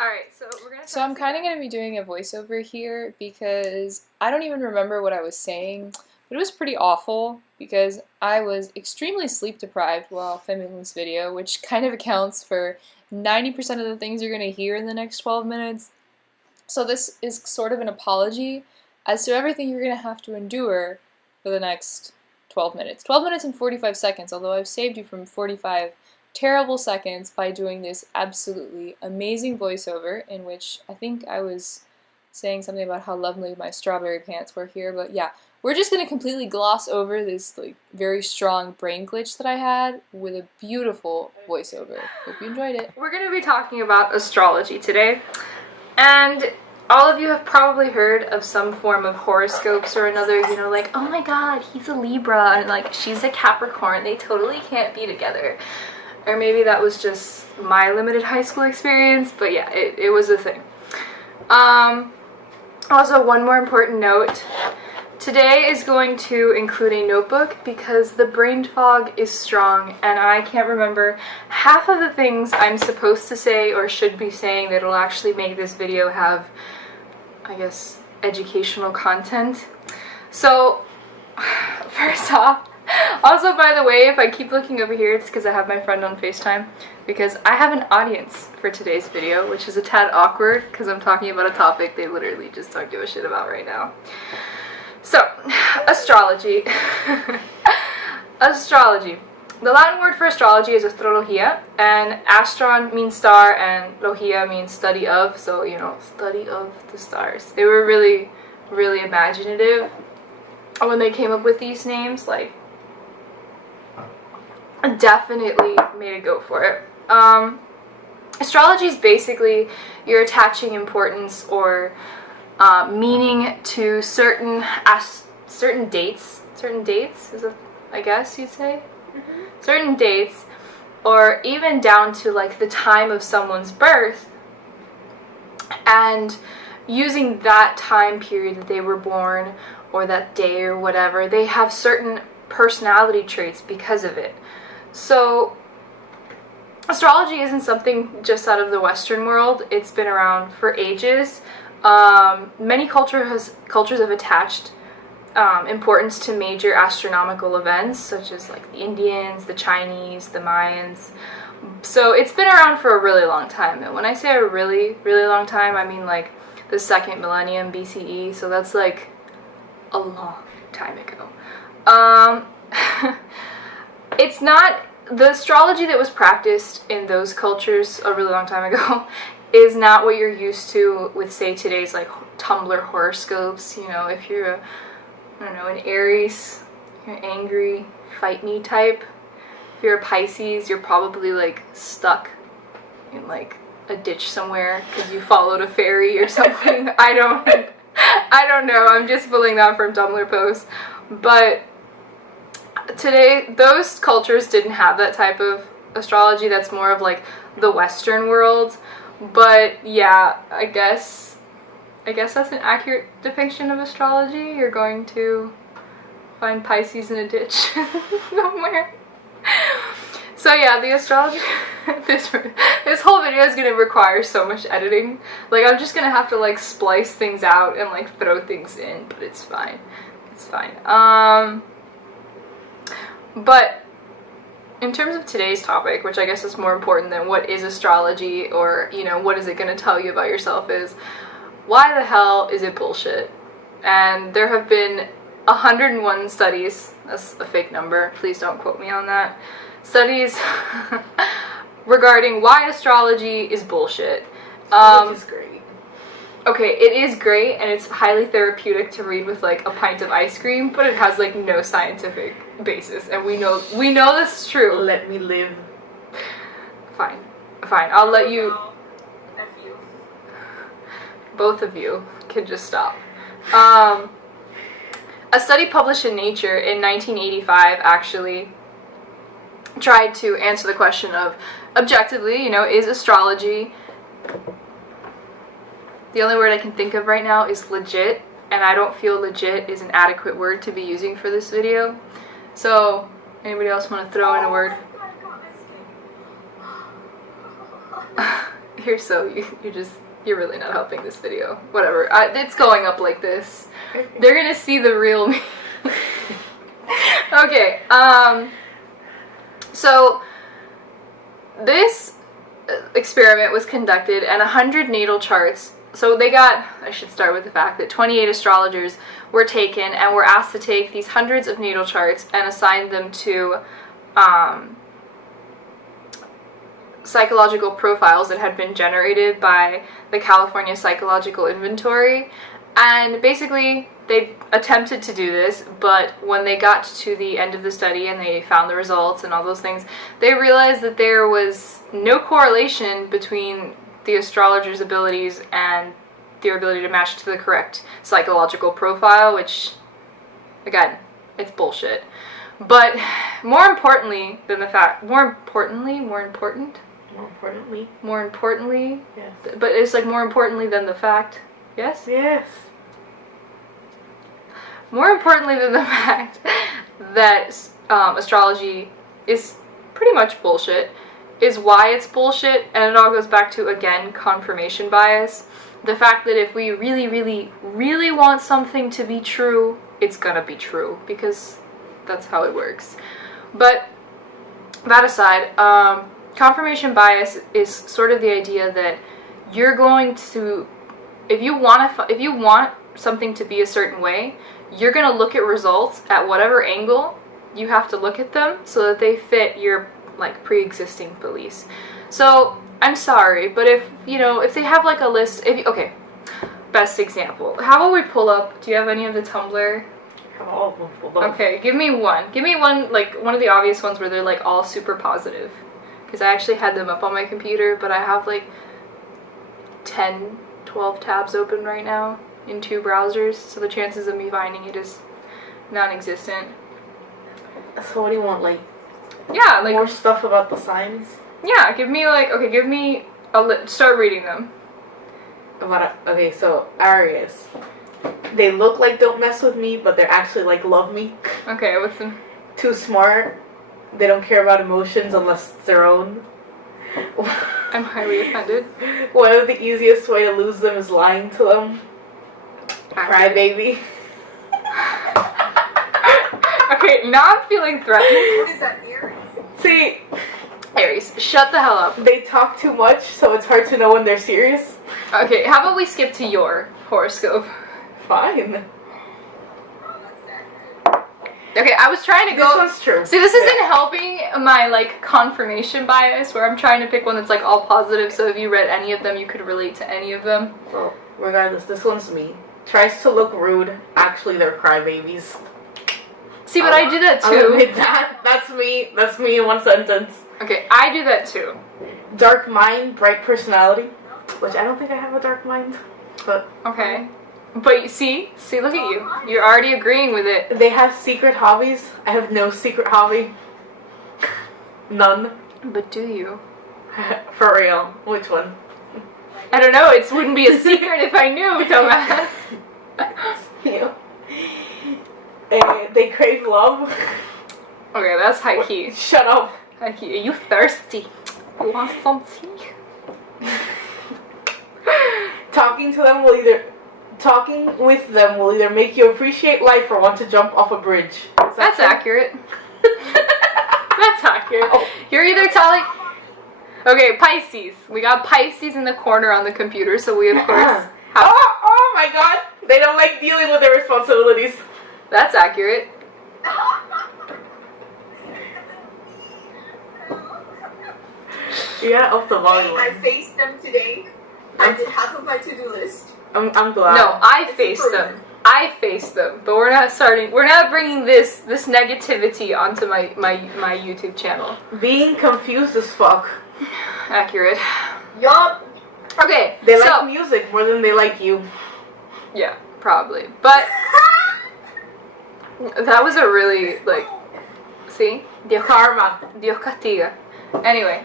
Alright, so we're gonna So I'm kind of going to be doing a voiceover here because I don't even remember what I was saying, but it was pretty awful because I was extremely sleep deprived while filming this video, which kind of accounts for 90% of the things you're going to hear in the next 12 minutes. So this is sort of an apology as to everything you're going to have to endure for the next 12 minutes. 12 minutes and 45 seconds, although I've saved you from 45 terrible seconds by doing this absolutely amazing voiceover in which I think I was saying something about how lovely my strawberry pants were here, but yeah, we're just going to completely gloss over this like very strong brain glitch that I had with a beautiful voiceover. Hope you enjoyed it. We're going to be talking about astrology today, and all of you have probably heard of some form of horoscopes or another, you know, like, oh my god, he's a Libra, and like, she's a Capricorn, they totally can't be together. Or maybe that was just my limited high school experience, but yeah, it was a thing. Also, one more important note. Today is going to include a notebook because the brain fog is strong and I can't remember half of the things I'm supposed to say or should be saying that will actually make this video have, I guess, educational content. So, first off, also, by the way, if I keep looking over here, it's because I have my friend on FaceTime, because I have an audience for today's video, which is a tad awkward, because I'm talking about a topic they literally just don't give a shit about right now. So, astrology. Astrology. The Latin word for astrology is astrologia, and astron means star, and logia means study of, so, you know, study of the stars. They were really, really imaginative when they came up with these names, like, definitely made a go for it. Astrology is basically you're attaching importance or meaning to certain dates. Certain dates is I guess you'd say. Certain dates, or even down to like the time of someone's birth, and using that time period that they were born or that day or whatever, they have certain personality traits because of it. So, astrology isn't something just out of the Western world. It's been around for ages. Many cultures have attached importance to major astronomical events, such as like the Indians, the Chinese, the Mayans. So it's been around for a really long time. And when I say a really, really long time, I mean like the 2nd millennium BCE. So that's like a long time ago. It's not, the astrology that was practiced in those cultures a really long time ago is not what you're used to with, say, today's like Tumblr horoscopes. You know, if you're a, I don't know, an Aries, you're an angry, fight me type. If you're a Pisces, you're probably like stuck in like a ditch somewhere because you followed a fairy or something. I don't know, I'm just pulling that from Tumblr posts. But today, those cultures didn't have that type of astrology. That's more of like the Western world. But yeah, I guess that's an accurate depiction of astrology. You're going to find Pisces in a ditch somewhere. So yeah, the astrology, this whole video is gonna require so much editing. Like, I'm just gonna have to like splice things out and like throw things in, but it's fine. It's fine. But in terms of today's topic, which I guess is more important than what is astrology or, you know, what is it going to tell you about yourself, is why the hell is it bullshit? And there have been 101 studies, that's a fake number, please don't quote me on that, studies regarding why astrology is bullshit. Which is great. Okay, it is great, and it's highly therapeutic to read with like a pint of ice cream, but it has like no scientific basis, and we know this is true. Let me live. Fine, I'll let you. Both of you can just stop. A study published in Nature in 1985 actually tried to answer the question of, objectively, you know, is astrology, the only word I can think of right now is legit, and I don't feel legit is an adequate word to be using for this video. So, anybody else want to throw in a word? you're really not helping this video. Whatever. It's going up like this. They're gonna see the real me. Okay. So this experiment was conducted, and 100 natal charts. So I should start with the fact that 28 astrologers were taken and were asked to take these hundreds of natal charts and assign them to psychological profiles that had been generated by the California Psychological Inventory. And basically, they attempted to do this, but when they got to the end of the study and they found the results and all those things, they realized that there was no correlation between the astrologer's abilities and their ability to match to the correct psychological profile, which, again, it's bullshit. But more importantly, yes. But it's like more importantly than the fact, yes? Yes. More importantly than the fact that astrology is pretty much bullshit, is why it's bullshit, and it all goes back to, again, confirmation bias. The fact that if we really, really, really want something to be true, it's gonna be true, because that's how it works. But that aside, confirmation bias is sort of the idea that you're going to, if you want something to be a certain way, you're gonna look at results at whatever angle you have to look at them so that they fit your like pre-existing beliefs. So I'm sorry, but if they have like a list, okay, best example. How about we pull up? Do you have any of the Tumblr? Have all of them pulled up. Okay, give me one, like one of the obvious ones where they're like all super positive. Because I actually had them up on my computer, but I have like 10, 12 tabs open right now in 2 browsers, so the chances of me finding it is non-existent. So what do you want, like? Yeah, like more stuff about the signs? Yeah, give me start reading them. Okay, so Aries. They look like don't mess with me, but they're actually like love me. Okay, what's them? Too smart. They don't care about emotions unless it's their own. I'm highly offended. One of the easiest way to lose them is lying to them. Crybaby. Okay, now I'm feeling threatened. What is that, Aries? See, Aries, shut the hell up. They talk too much, so it's hard to know when they're serious. Okay, how about we skip to your horoscope? Fine. Okay, I was trying to go. This one's true. See, this isn't helping my like confirmation bias, where I'm trying to pick one that's like all positive. So if you read any of them, you could relate to any of them. Well, regardless, this one's me. Tries to look rude. Actually, they're crybabies. See, but I do that too. I'll admit that. That's me. That's me in one sentence. Okay, I do that too. Dark mind, bright personality. Which I don't think I have a dark mind, but okay. But you see, look at you. You're already agreeing with it. They have secret hobbies. I have no secret hobby. None. But do you? For real. Which one? I don't know. It wouldn't be a secret if I knew, dumbass. You. They crave love. Okay, that's high key. Shut up. High key. Are you thirsty? You want some tea? Talking with them will either make you appreciate life or want to jump off a bridge. That's accurate. That's accurate. Oh. You're either telling... Okay, Pisces. We got Pisces in the corner on the computer, so we of course have... Oh my god! They don't like dealing with their responsibilities. That's accurate. Yeah, up the volume. I faced them today. I did half of my to-do list. I'm glad. No, I faced them. I faced them, but we're not bringing this negativity onto my YouTube channel. Being confused as fuck. Accurate. Yup. Okay, they like music more than they like you. Yeah, probably. But that was a really see? Karma. Dios castiga. Anyway,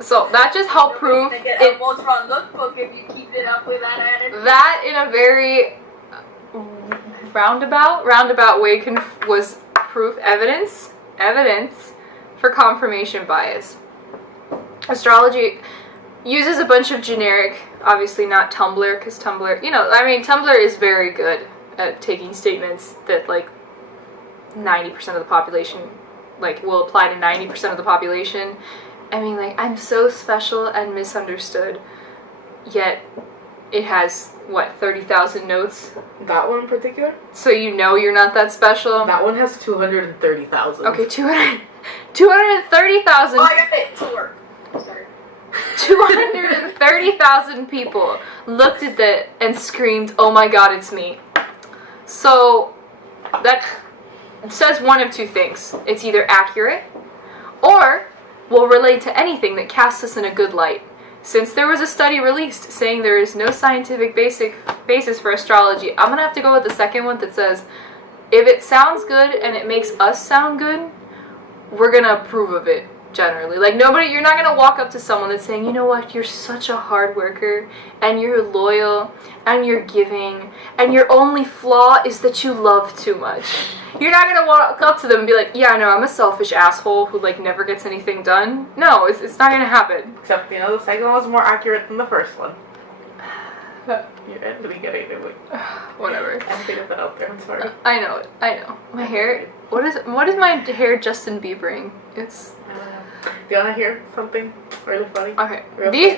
so that just helped prove it. A Voltron lookbook if you keep it up with that attitude. That in a very roundabout way was proof evidence for confirmation bias. Astrology uses a bunch of generic, obviously not Tumblr, because Tumblr, you know, I mean, Tumblr is very good at taking statements that, like, 90% of the population, like, will apply to 90% of the population. I mean, like, I'm so special and misunderstood, yet it has, what, 30,000 notes? That one in particular? So you know you're not that special? That one has 230,000. Okay, 230,000. Oh, I got it to work. Sorry. 230,000 people looked at that and screamed, "Oh my god, it's me." So that says one of two things. It's either accurate or will relate to anything that casts us in a good light. Since there was a study released saying there is no scientific basis for astrology, I'm gonna have to go with the second one that says, if it sounds good and it makes us sound good, we're gonna approve of it, generally. Like, you're not gonna walk up to someone that's saying, you know what, you're such a hard worker, and you're loyal, and you're giving, and your only flaw is that you love too much. You're not gonna walk up to them and be like, yeah, no, I'm a selfish asshole who, like, never gets anything done. No, it's not gonna happen. Except, you know, the second one was more accurate than the first one. You're at the beginning, Whatever. I have to get that out there, I'm sorry. I know. My hair, what is my hair Justin Biebering? It's... Do you want to hear something really funny? Okay.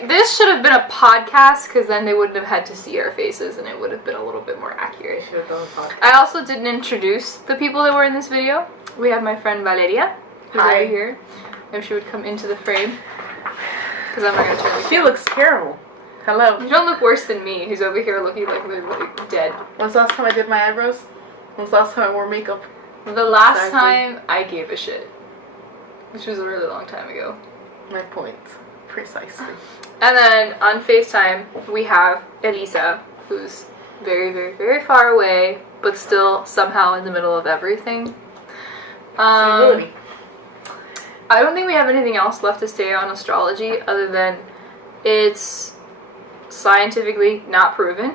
This should have been a podcast, because then they wouldn't have had to see our faces, and it would have been a little bit more accurate. Should have done a podcast. I also didn't introduce the people that were in this video. We had my friend Valeria, who's Hi. over here. If she would come into the frame, because I'm not going to turn the She looks terrible. Hello. You don't look worse than me, who's over here looking like literally dead. When's the last time I did my eyebrows? When's the last time I wore makeup? The last Exactly. time I gave a shit, which was a really long time ago. My point. Precisely. And then on FaceTime, we have Elisa, who's very, very, very far away, but still somehow in the middle of everything. Suitability. I don't think we have anything else left to say on astrology other than it's scientifically not proven.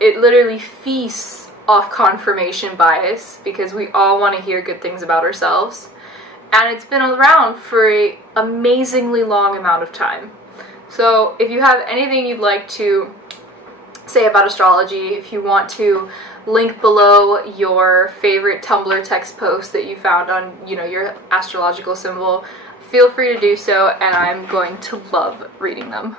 It literally feasts off confirmation bias because we all want to hear good things about ourselves. And it's been around for an amazingly long amount of time. So if you have anything you'd like to say about astrology, if you want to link below your favorite Tumblr text post that you found on, you know, your astrological symbol, feel free to do so, and I'm going to love reading them.